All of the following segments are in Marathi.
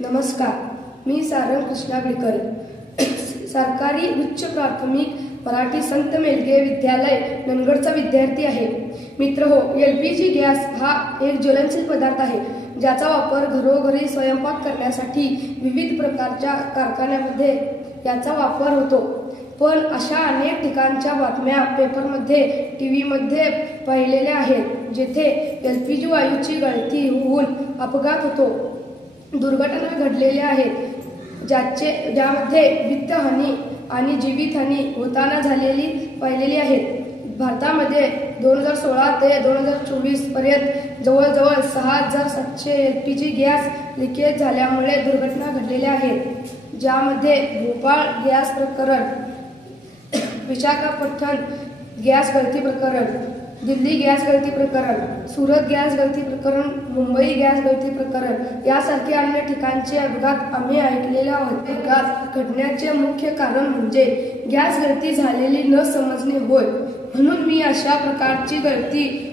नमस्कार, मी सारंग कृष्णा बिडकर, सरकारी उच्च प्राथमिक मराठी संत मेलगे विद्यालय नंदगडचा विद्यार्थी आहे। मित्रहो, एलपीजी गॅस हा एक ज्वलनशील पदार्थ आहे ज्याचा वापर घरोघरी स्वयंपाक करण्यासाठी विविध प्रकारच्या कारखान्यांमध्ये याचा वापर होतो। पण अशा अनेक ठिकाणच्या बातम्या पेपरमध्ये, टीव्हीमध्ये पाहिलेल्या आहेत जेथे एलपीजी वायूची गळती होऊन अपघात होतो, दुर्घटना घडलेल्या आहेत ज्यामध्ये वित्तहानी आणि जीवितहानी होताना झालेली पाहिलेली आहेत। भारतामध्ये 2016 ते 2024 पर्यंत जवळजवळ 6700 एलपीजी गॅस लिकेज झाल्यामुळे दुर्घटना घडलेल्या आहेत, ज्यामध्ये भोपाळ गॅस प्रकरण, विशाखापट्टणम गॅस गळती प्रकरण, दिल्ली गॅस गळती प्रकरण, सुरत गॅस गळती प्रकरण, मुंबई गॅस गळती प्रकरण यासारखे अन्य ठिकाणचे अपघात आम्ही ऐकलेले आहोत। अपघात घडण्याचे मुख्य कारण म्हणजे गॅस गळती झालेली न समजणे होय। म्हणून मी अशा प्रकारची गळती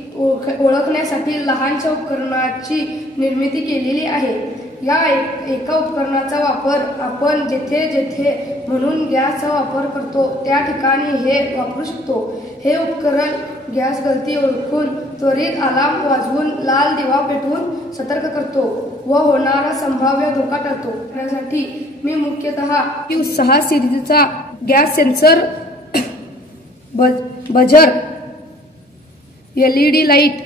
ओळखण्यासाठी लहानशा उपकरणाची निर्मिती केलेली आहे। या एका उपकरणाचा वापर आपण जेथे जेथे म्हणून गॅसचा वापर करतो त्या ठिकाणी हे वापरू शकतो। हे उपकरण गॅस गळती ओळखून त्वरित अलार्म वाजवून लाल दिवा पेटवून सतर्क करतो व होणारा संभाव्य धोका टाळतो। यासाठी मी मुख्यतः Q6 सिरीजचा gas sensor, buzzer, LED light,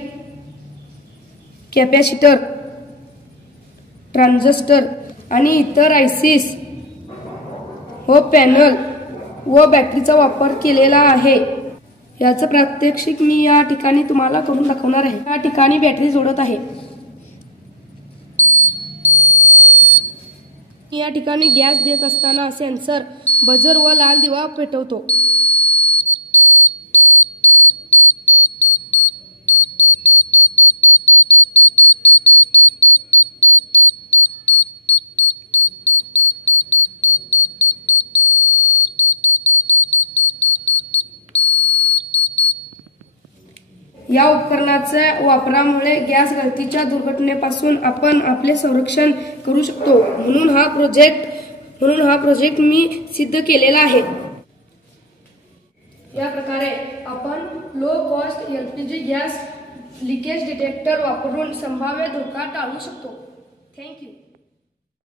capacitor, transistor आणि इतर आयसीस व पॅनल व बॅटरीचा वापर केलेला आहे। याचं प्रात्यक्षिक मी या ठिकाणी तुम्हाला करून दाखवणार आहे। या ठिकाणी बॅटरी जोडत आहे। या ठिकाणी गॅस देत असताना सेन्सर बझर व लाल दिवा पेटवतो। या उपकरणाच्या वापरामुळे गॅस गळतीच्या दुर्घटनेपासून आपण आपले संरक्षण करू शकतो। म्हणून हा प्रोजेक्ट मी सिद्ध केलेला आहे। या प्रकारे आपण low cost LPG gas leakage detector वापरून संभाव्य धोका टाळू शकतो। Thank you.